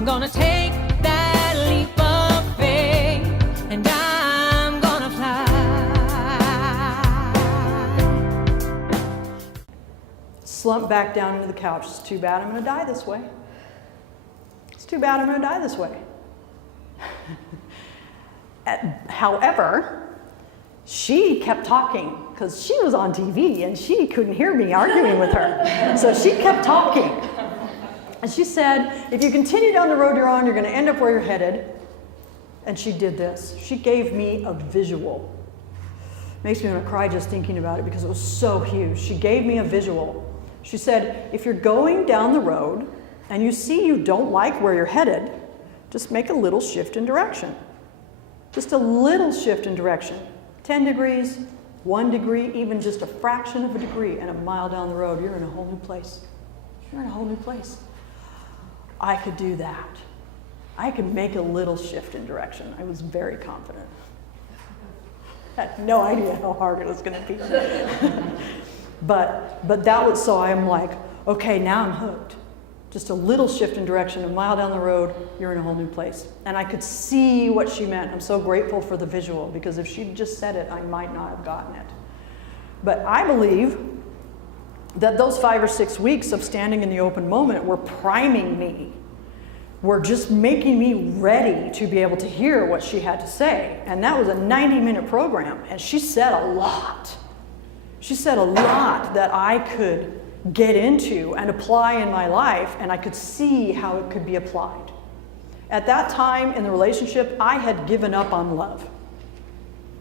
I'm gonna take that leap of faith, and I'm gonna fly. Slump back down into the couch. It's too bad I'm gonna die this way. It's too bad I'm gonna die this way. However, she kept talking because she was on TV and she couldn't hear me arguing with her. So she kept talking. And she said, if you continue down the road you're on, you're going to end up where you're headed. And she did this. She gave me a visual. Makes me want to cry just thinking about it because it was so huge. She gave me a visual. She said, if you're going down the road and you see you don't like where you're headed, just make a little shift in direction. Just a little shift in direction. 10 degrees, 1 degree, even just a fraction of a degree, and a mile down the road, you're in a whole new place. You're in a whole new place. I could do that. I could make a little shift in direction. I was very confident. I had no idea how hard it was going to be. but that was, so I'm like, okay, now I'm hooked. Just a little shift in direction, a mile down the road, you're in a whole new place. And I could see what she meant. I'm so grateful for the visual, because if she'd just said it, I might not have gotten it. But I believe that those 5 or 6 weeks of standing in the open moment were priming me, were just making me ready to be able to hear what she had to say. And that was a 90-minute program, and she said a lot. She said a lot that I could get into and apply in my life, and I could see how it could be applied. At that time in the relationship, I had given up on love.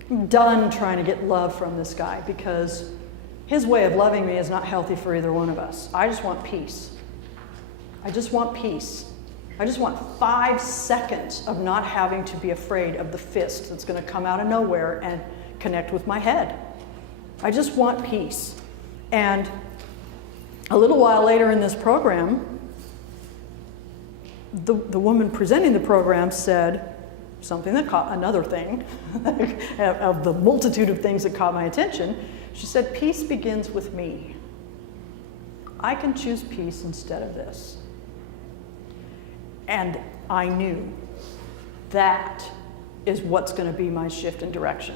I'm done trying to get love from this guy because his way of loving me is not healthy for either one of us. I just want peace. I just want peace. I just want 5 seconds of not having to be afraid of the fist that's going to come out of nowhere and connect with my head. I just want peace. And a little while later in this program, the woman presenting the program said something that caught, another thing, of the multitude of things that caught my attention. She said, peace begins with me. I can choose peace instead of this. And I knew that is what's going to be my shift in direction.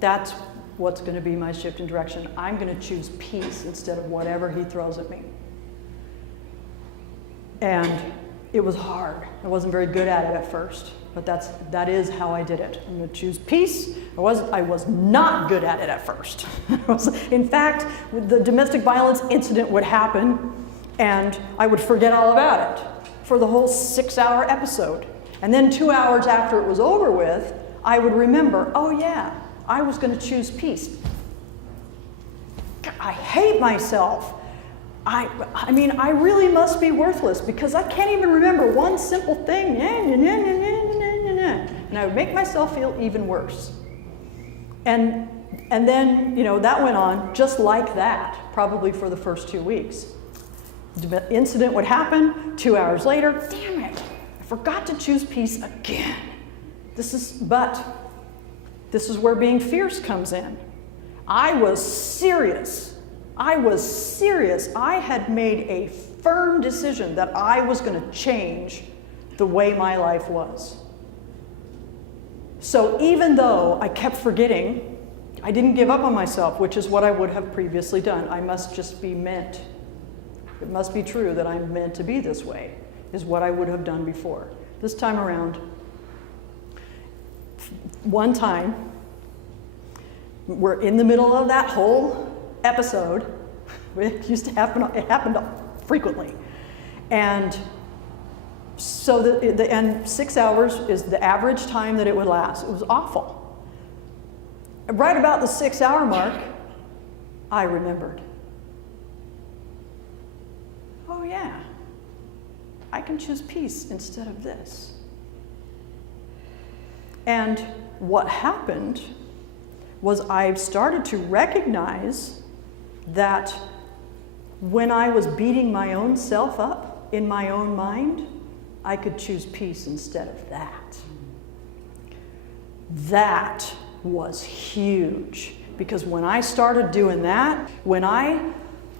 That's what's going to be my shift in direction. I'm going to choose peace instead of whatever he throws at me. And it was hard. I wasn't very good at it at first, but that is how I did it. I'm going to choose peace. I was not good at it at first. In fact, the domestic violence incident would happen, and I would forget all about it for the whole 6-hour episode. And then 2 hours after it was over with, I would remember, oh yeah, I was going to choose peace. I hate myself. I mean, I really must be worthless because I can't even remember one simple thing. And I would make myself feel even worse. And then, that went on just like that, probably for the first 2 weeks. The incident would happen, 2 hours later, damn it, I forgot to choose peace again. This is where being fierce comes in. I was serious. I had made a firm decision that I was going to change the way my life was. So even though I kept forgetting, I didn't give up on myself, which is what I would have previously done. I must just be meant. It must be true that I'm meant to be this way, is what I would have done before. This time around, one time, we're in the middle of that whole episode. It used to happen, it happened frequently. And so and 6 hours is the average time that it would last. It was awful. Right about the 6-hour mark, I remembered. Oh yeah, I can choose peace instead of this. And what happened was I started to recognize that when I was beating my own self up in my own mind, I could choose peace instead of that. That was huge, because when I started doing that, when I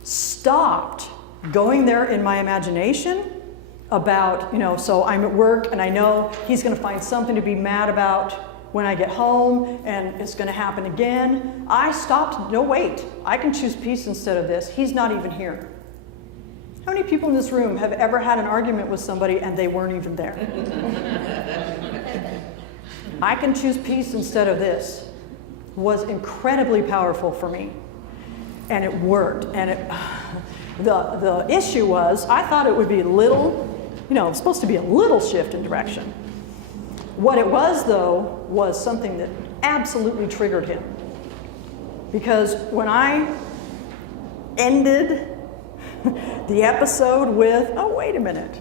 stopped going there in my imagination about, so I'm at work and I know he's going to find something to be mad about when I get home and it's going to happen again. I stopped, no wait, I can choose peace instead of this. He's not even here. How many people in this room have ever had an argument with somebody and they weren't even there? I can choose peace instead of this was incredibly powerful for me. And it worked. And the issue was, I thought it would be little, it was supposed to be a little shift in direction. What it was, though, was something that absolutely triggered him. Because when I ended the episode with, oh, wait a minute,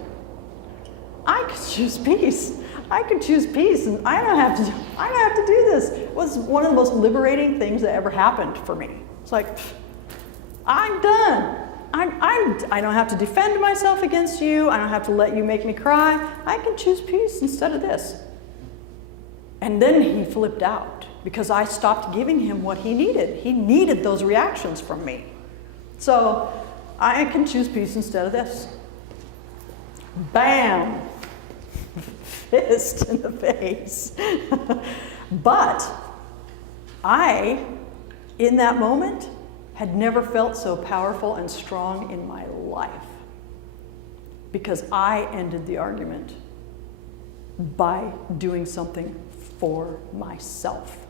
I could choose peace. I could choose peace, and I don't have to do this. It was one of the most liberating things that ever happened for me. It's like, I'm done. I don't have to defend myself against you. I don't have to let you make me cry. I can choose peace instead of this. And then he flipped out because I stopped giving him what he needed. He needed those reactions from me. So I can choose peace instead of this. Bam! Fist in the face. But I, in that moment, had never felt so powerful and strong in my life because I ended the argument by doing something for myself.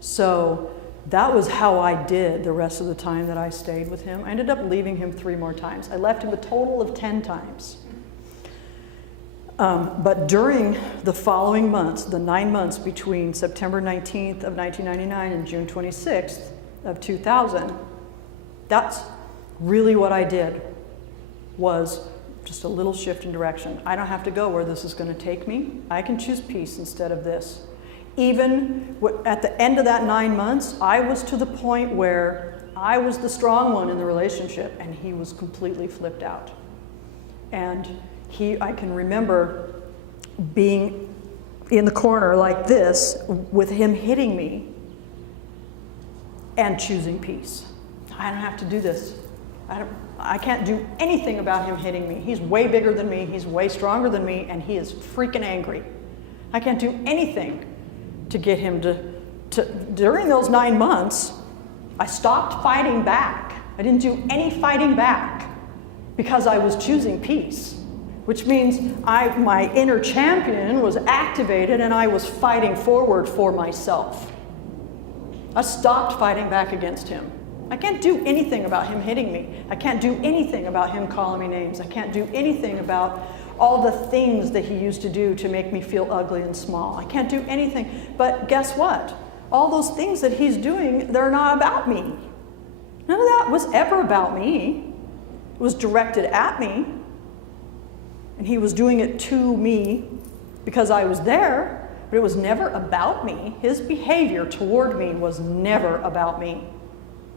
So that was how I did the rest of the time that I stayed with him. I ended up leaving him 3 more times. I left him a total of 10 times. But during the following months, the 9 months between September 19th of 1999 and June 26th of 2000, that's really what I did, was just a little shift in direction. I don't have to go where this is going to take me. I can choose peace instead of this. Even at the end of that 9 months, I was to the point where I was the strong one in the relationship and he was completely flipped out. And I can remember being in the corner like this with him hitting me and choosing peace. I don't have to do this. I can't do anything about him hitting me. He's way bigger than me, he's way stronger than me, and he is freaking angry. I can't do anything to get him to during those 9 months, I stopped fighting back. I didn't do any fighting back because I was choosing peace. Which means my inner champion was activated and I was fighting forward for myself. I stopped fighting back against him. I can't do anything about him hitting me. I can't do anything about him calling me names. I can't do anything about all the things that he used to do to make me feel ugly and small. I can't do anything. But guess what? All those things that he's doing, they're not about me. None of that was ever about me. It was directed at me. And he was doing it to me because I was there, but it was never about me. His behavior toward me was never about me.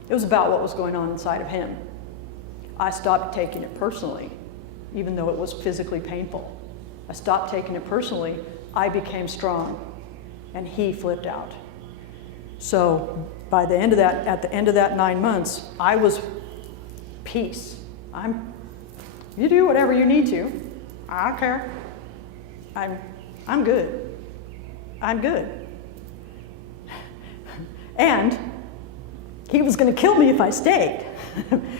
It was about what was going on inside of him. I stopped taking it personally, even though it was physically painful. I stopped taking it personally. I became strong, and he flipped out. So by the end of that, at the end of that 9 months, I was peace. You do whatever you need to. I don't care. I'm good. I'm good. And he was going to kill me if I stayed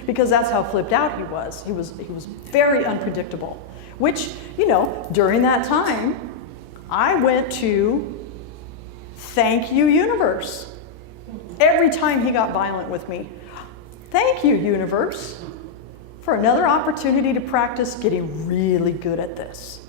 because that's how flipped out he was. He was very unpredictable, which, during that time, I went to thank you, universe. Every time he got violent with me, thank you, universe, for another opportunity to practice getting really good at this.